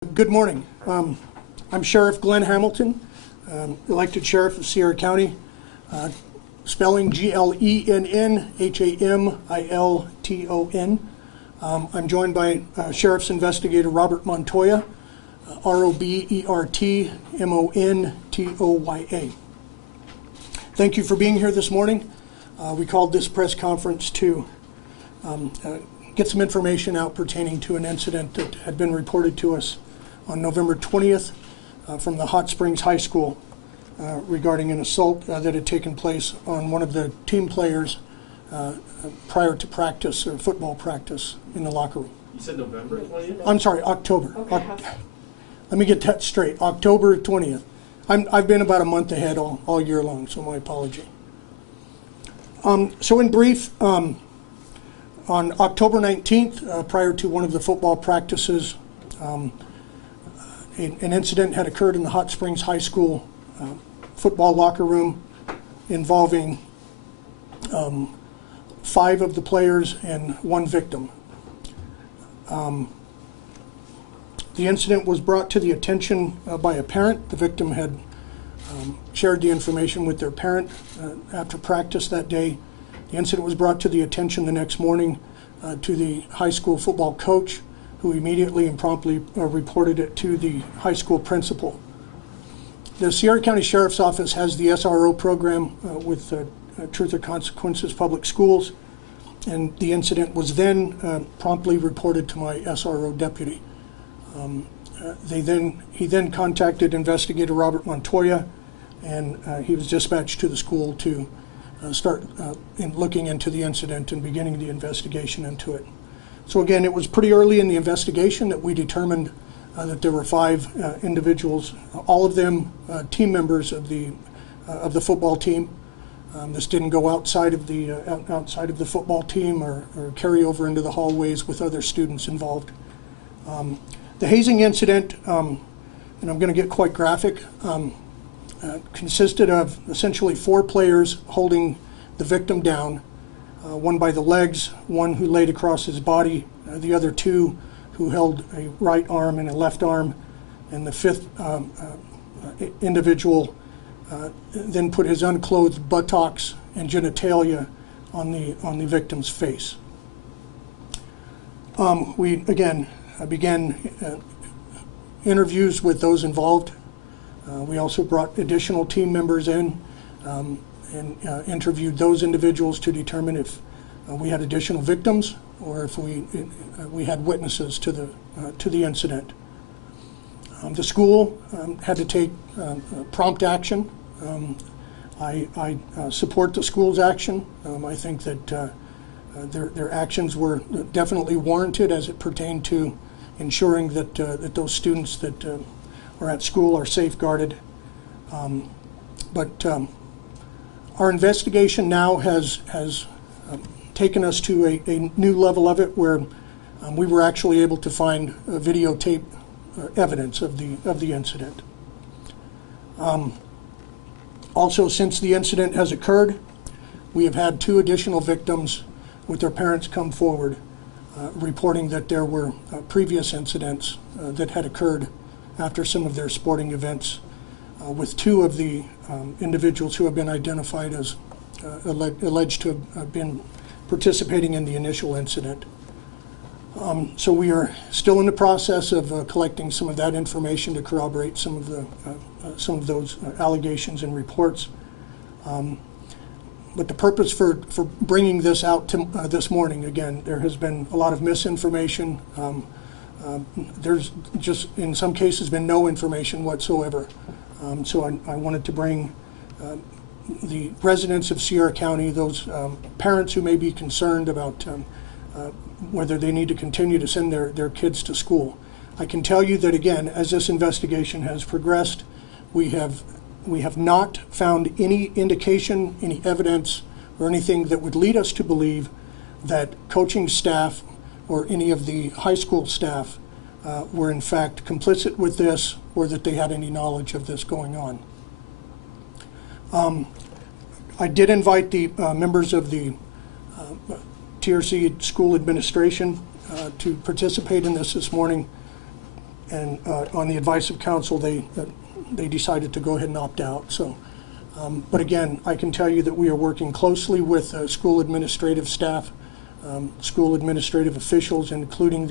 Good morning. I'm Sheriff Glenn Hamilton, elected Sheriff of Sierra County, spelling Glennhamilton. I'm joined by Sheriff's Investigator Robert Montoya, Robertmontoya. Thank you for being here this morning. We called this press conference to get some information out pertaining to an incident that had been reported to us on November 20th from the Hot Springs High School regarding an assault that had taken place on one of the team players prior to practice or football practice in the locker room. You said November 20th? I'm sorry, October. Okay. Let me get that straight. October 20th. I've been about a month ahead all year long, so my apology. So in brief, on October 19th, prior to one of the football practices, an incident had occurred in the Hot Springs High School football locker room involving 5 of the players and 1 victim. The incident was brought to the attention by a parent. The victim had shared the information with their parent after practice that day. The incident was brought to the attention the next morning to the high school football coach, who immediately and promptly reported it to the high school principal. The Sierra County Sheriff's Office has the SRO program with Truth or Consequences Public Schools, and the incident was then promptly reported to my SRO deputy. He then contacted Investigator Robert Montoya, and he was dispatched to the school to start looking into the incident and beginning the investigation into it. So again, it was pretty early in the investigation that we determined that there were 5 individuals, all of them team members of the football team. This didn't go outside of the football team or carry over into the hallways with other students involved. The hazing incident, and I'm going to get quite graphic, consisted of essentially 4 players holding the victim down. 1 by the legs, 1 who laid across his body, the other 2 who held a right arm and a left arm, and the 5th individual then put his unclothed buttocks and genitalia on the victim's face. We again began interviews with those involved. We also brought additional team members in and interviewed those individuals to determine if we had additional victims or if we had witnesses to the incident. The school had to take prompt action. I support the school's action. I think that their actions were definitely warranted as it pertained to ensuring that those students that are at school are safeguarded. But our investigation now has taken us to a new level of it, where we were actually able to find videotape evidence of the incident. Also, since the incident has occurred, we have had 2 additional victims with their parents come forward reporting that there were previous incidents that had occurred after some of their sporting events with 2 of the individuals who have been identified as alleged to have been participating in the initial incident. So we are still in the process of collecting some of that information to corroborate some of those allegations and reports. But the purpose for bringing this out this morning, again, there has been a lot of misinformation. There's just, in some cases, been no information whatsoever. So I wanted to bring the residents of Sierra County, those parents who may be concerned about whether they need to continue to send their kids to school. I can tell you that, again, as this investigation has progressed, we have not found any indication, any evidence, or anything that would lead us to believe that coaching staff or any of the high school staff were in fact complicit with this, or that they had any knowledge of this going on. I did invite the members of the TRC school administration to participate in this morning. and on the advice of counsel, they decided to go ahead and opt out. So, but again, I can tell you that we are working closely with school administrative staff, school administrative officials, including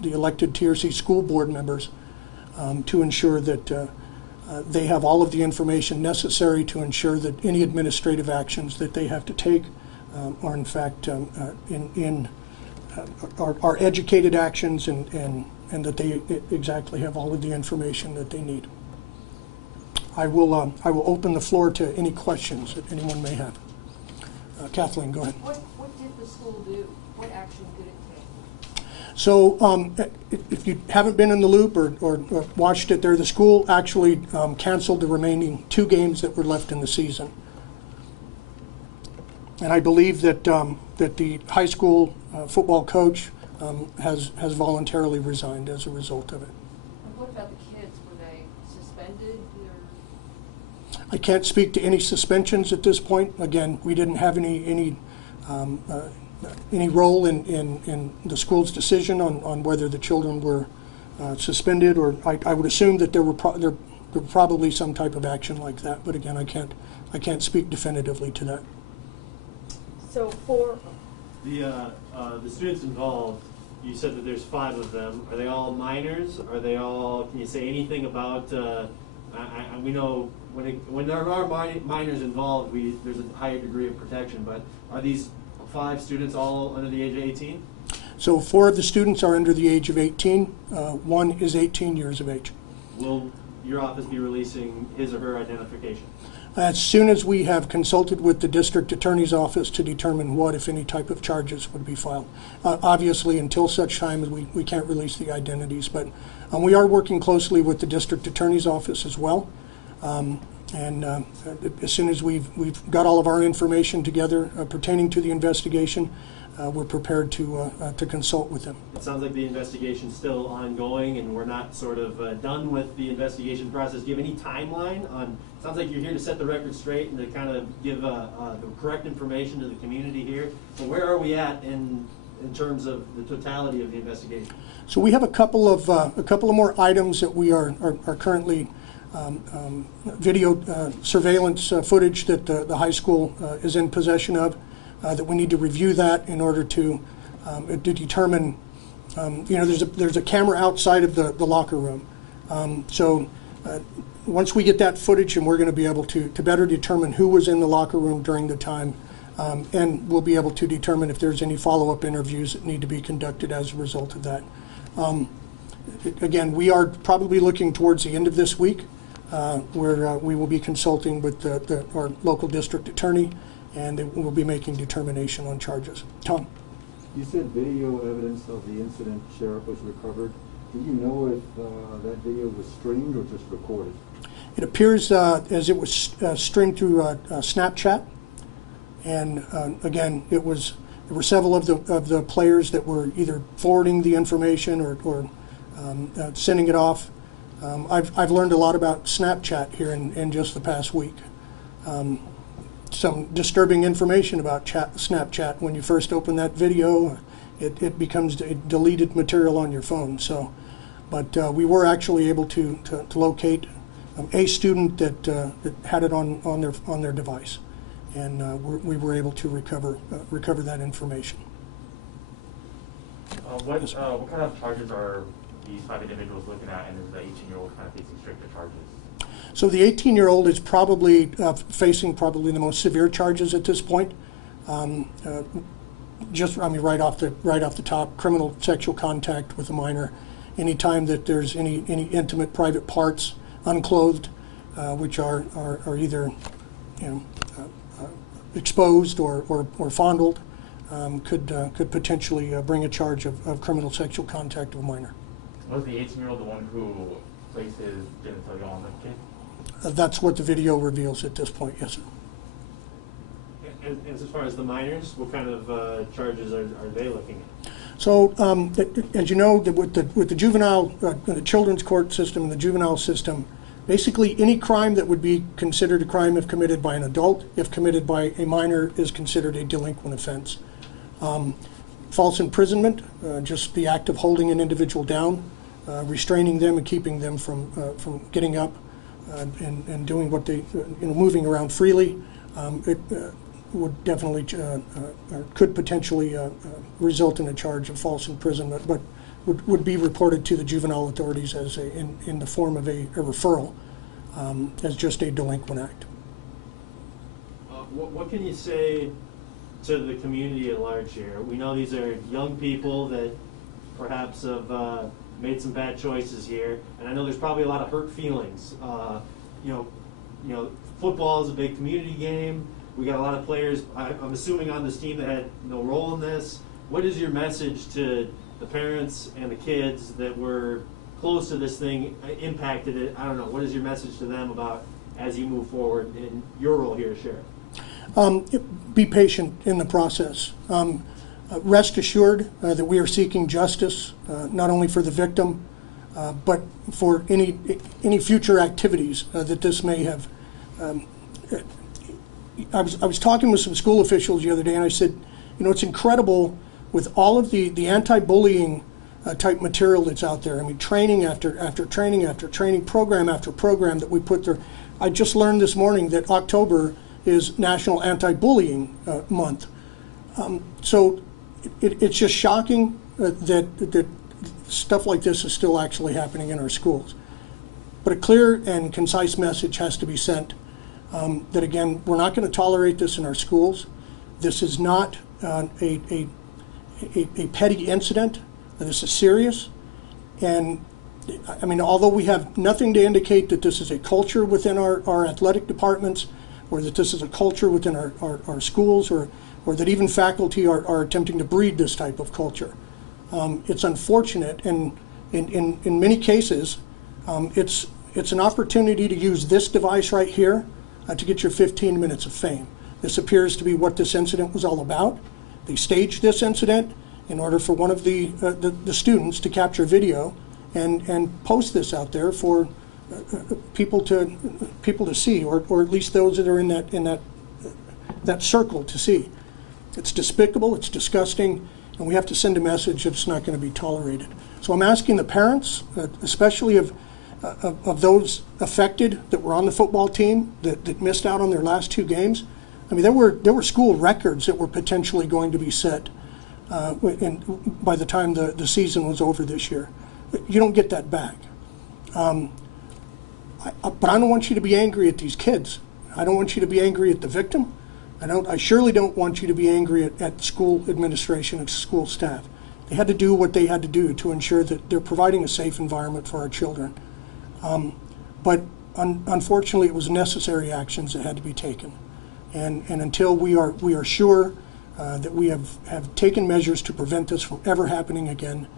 the elected TRC school board members, to ensure that they have all of the information necessary to ensure that any administrative actions that they have to take are in fact are educated actions and that they exactly have all of the information that they need. I will open the floor to any questions that anyone may have. Kathleen, go ahead. What did the school do? What action did it take? So if you haven't been in the loop or watched it there, the school actually canceled the remaining 2 games that were left in the season. And I believe that that the high school football coach has voluntarily resigned as a result of it. And what about the kids? Were they suspended? I can't speak to any suspensions at this point. Again, we didn't have any role in the school's decision on whether the children were suspended, or I would assume that there were probably some type of action like that. But again, I can't speak definitively to that. So for the students involved, you said that there's 5 of them. Are they all minors? Are they all? Can you say anything about? We know when there are minors involved, there's a higher degree of protection. But are these 5 students all under the age of 18? So 4 of the students are under the age of 18. 1 is 18 years of age. Will your office be releasing his or her identification? As soon as we have consulted with the district attorney's office to determine what, if any, type of charges would be filed. Obviously, until such time as we can't release the identities, but we are working closely with the district attorney's office as well. As soon as we've got all of our information together pertaining to the investigation, we're prepared to consult with them. It sounds like the investigation's still ongoing, and we're not sort of done with the investigation process. Do you have any timeline on? Sounds like you're here to set the record straight and to kind of give the correct information to the community here. So where are we at in terms of the totality of the investigation? So we have a couple of more items that we are currently video surveillance footage that the high school is in possession of. That we need to review that in order to determine, there's a camera outside of the locker room. Once we get that footage, and we're going to be able to better determine who was in the locker room during the time, and we'll be able to determine if there's any follow-up interviews that need to be conducted as a result of that. Again, we are probably looking towards the end of this week, where we will be consulting with our local district attorney, and we'll be making determination on charges. Tom? You said video evidence of the incident, Sheriff, was recovered. Do you know if that video was streamed or just recorded? It appears as it was streamed through Snapchat, and again, there were several of the players that were either forwarding the information or sending it off. I've learned a lot about Snapchat here in just the past week. Some disturbing information about Snapchat. When you first open that video, it becomes deleted material on your phone. So, but we were actually able to locate a student that had it on their device, and we were able to recover that information. What kind of charges are these 5 individuals looking at, and is the 18-year-old kind of facing stricter charges? So the 18-year-old is probably facing the most severe charges at this point. Right off the top, criminal sexual contact with a minor. Anytime that there's any intimate private parts unclothed, which are either exposed or fondled, could potentially bring a charge of criminal sexual contact with a minor. Was the 18-year-old the one who placed his genitalia on the kid? That's what the video reveals at this point, yes, sir. And as far as the minors, what kind of charges are they looking at? So, as you know, with the juvenile, the children's court system and the juvenile system, basically any crime that would be considered a crime if committed by an adult, if committed by a minor, is considered a delinquent offense. False imprisonment, just the act of holding an individual down, restraining them and keeping them from getting up and doing what they, moving around freely. It would definitely, or could potentially result in a charge of false imprisonment, but would be reported to the juvenile authorities as in the form of a referral as just a delinquent act. What can you say to the community at large here? We know these are young people that perhaps have made some bad choices here, and I know there's probably a lot of hurt feelings. Football is a big community game. We got a lot of players, I'm assuming, on this team that had no role in this. What is your message to the parents and the kids that were close to this thing, impacted it? I don't know. What is your message to them about as you move forward in your role here as sheriff? Be patient in the process. Rest assured that we are seeking justice, not only for the victim, but for any future activities that this may have. I was talking with some school officials the other day, and I said, it's incredible with all of the anti-bullying type material that's out there. I mean, training after training after training, program after program that we put there. I just learned this morning that October is National Anti-Bullying Month. So it's just shocking that stuff like this is still actually happening in our schools. But a clear and concise message has to be sent that, again, we're not going to tolerate this in our schools. This is not a petty incident. This is serious. And I mean, although we have nothing to indicate that this is a culture within our athletic departments, or that this is a culture within our schools, or that even faculty are attempting to breed this type of culture. It's unfortunate, and in many cases, it's an opportunity to use this device right here to get your 15 minutes of fame. This appears to be what this incident was all about. They staged this incident in order for one of the students to capture video and post this out there for people to see, or at least those that are in that circle to see. It's despicable, it's disgusting, and we have to send a message that it's not going to be tolerated. So I'm asking the parents, especially of those affected that were on the football team that missed out on their last two games. I mean, there were school records that were potentially going to be set by the time the season was over this year. You don't get that back. But I don't want you to be angry at these kids. I don't want you to be angry at the victim. I surely don't want you to be angry at school administration and school staff. They had to do what they had to do to ensure that they're providing a safe environment for our children. But unfortunately, it was necessary actions that had to be taken. And until we are sure that we have taken measures to prevent this from ever happening again,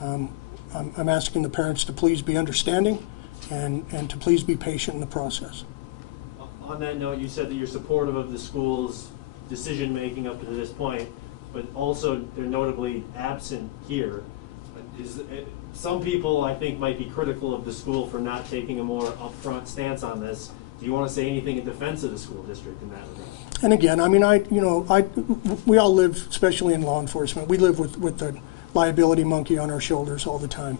I'm asking the parents to please be understanding and to please be patient in the process. On that note, you said that you're supportive of the school's decision-making up to this point, but also they're notably absent here. Some people, I think, might be critical of the school for not taking a more upfront stance on this. Do you want to say anything in defense of the school district in that regard? And again, I mean, we all live, especially in law enforcement, we live with the liability monkey on our shoulders all the time.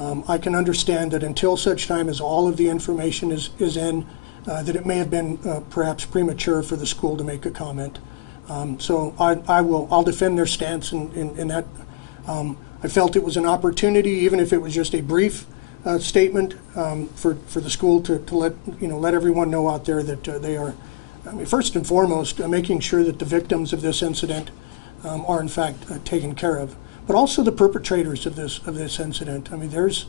I can understand that until such time as all of the information is in, that it may have been perhaps premature for the school to make a comment. So I'll defend their stance in that. I felt it was an opportunity, even if it was just a brief statement, for the school to let everyone know out there that they are, I mean, first and foremost, making sure that the victims of this incident are in fact taken care of, but also the perpetrators of this incident. I mean, there's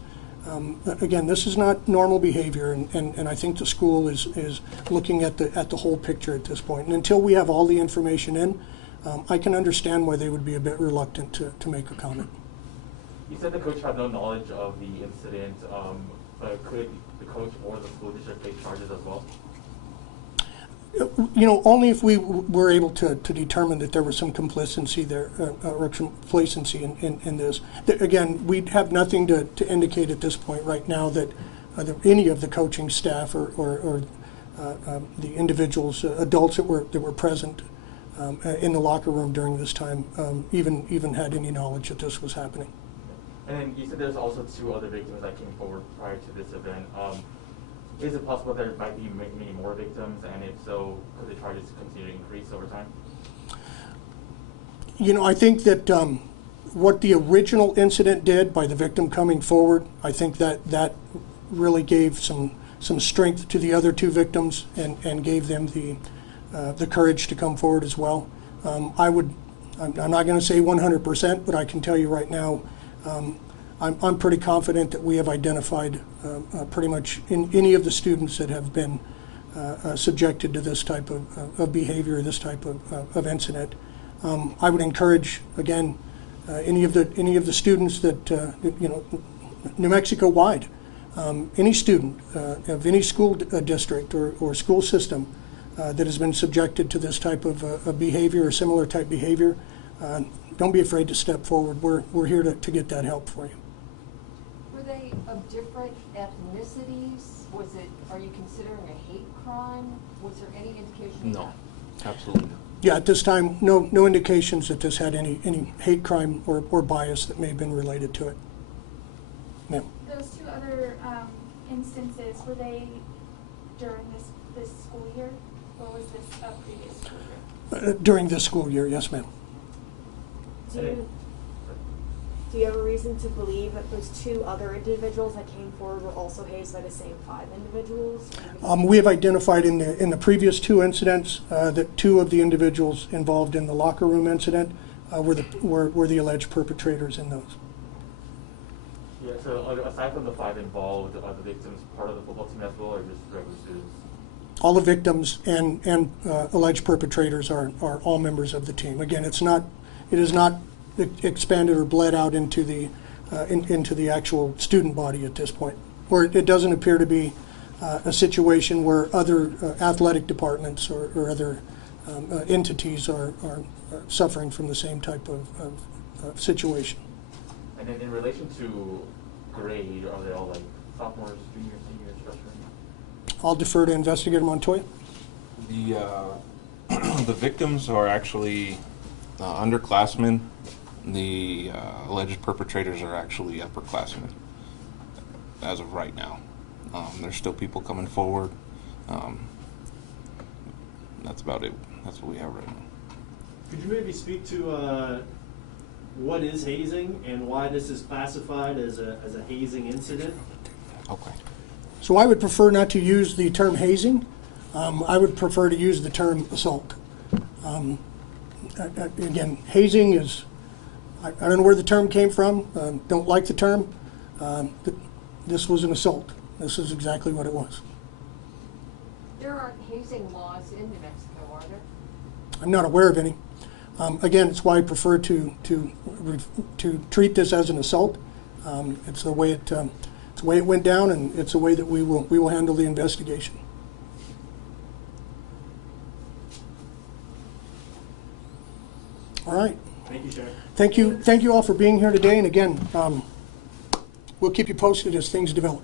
again, this is not normal behavior, and I think the school is looking at the whole picture at this point. And until we have all the information in, I can understand why they would be a bit reluctant to make a comment. You said the coach had no knowledge of the incident, but could the coach or the school district take charges as well? Only if we were able to determine that there was some complacency there, or complacency in this. Again, we have nothing to indicate at this point right now that any of the coaching staff or the individuals, adults that were present in the locker room during this time, even had any knowledge that this was happening. And then you said there's also 2 other victims that came forward prior to this event. Is it possible there might be many more victims, and if so, could the charges continue to increase over time? You know, I think that what the original incident did by the victim coming forward, I think that really gave some strength to the other 2 victims and gave them the courage to come forward as well. I'm not going to say 100%, but I can tell you right now, I'm pretty confident that we have identified pretty much in any of the students that have been subjected to this type of behavior, this type of incident. I would encourage, again, any of the students that you know, New Mexico wide, any student of any school district or school system that has been subjected to this type of behavior or similar type behavior, don't be afraid to step forward. We're here to get that help for you. Were they of different ethnicities? Are you considering a hate crime? Was there any indication of No, that? absolutely not. Yeah, at this time, no indications that this had any hate crime or bias that may have been related to it. Ma'am. Those 2 other instances, were they during this school year, or was this a previous school year? During this school year, yes, ma'am. Do you have a reason to believe that those 2 other individuals that came forward were also hazed by the same 5 individuals? We have identified in the previous 2 incidents that 2 of the individuals involved in the locker room incident were the alleged perpetrators in those. Yeah, so aside from the 5 involved, are the victims part of the football team as well, or just regular students? All the victims and alleged perpetrators are all members of the team. Again, it is not expanded or bled out into the actual student body at this point, where it doesn't appear to be a situation where other athletic departments or other entities are suffering from the same type of situation. And then in relation to grade, are they all like sophomores, juniors, seniors, freshmen? I'll defer to Investigator Montoya. The victims are actually underclassmen. The alleged perpetrators are actually upperclassmen as of right now. There's still people coming forward. That's about it. That's what we have right now. Could you maybe speak to what is hazing and why this is classified as a hazing incident? Okay. So I would prefer not to use the term hazing. I would prefer to use the term assault. Again, hazing is, I don't know where the term came from, don't like the term. This was an assault. This is exactly what it was. There aren't hazing laws in New Mexico, are there? I'm not aware of any. Again, it's why I prefer to treat this as an assault. It's the way it went down, and it's the way that we will handle the investigation. All right. Thank you, Sheriff. Thank you all for being here today. And again, we'll keep you posted as things develop.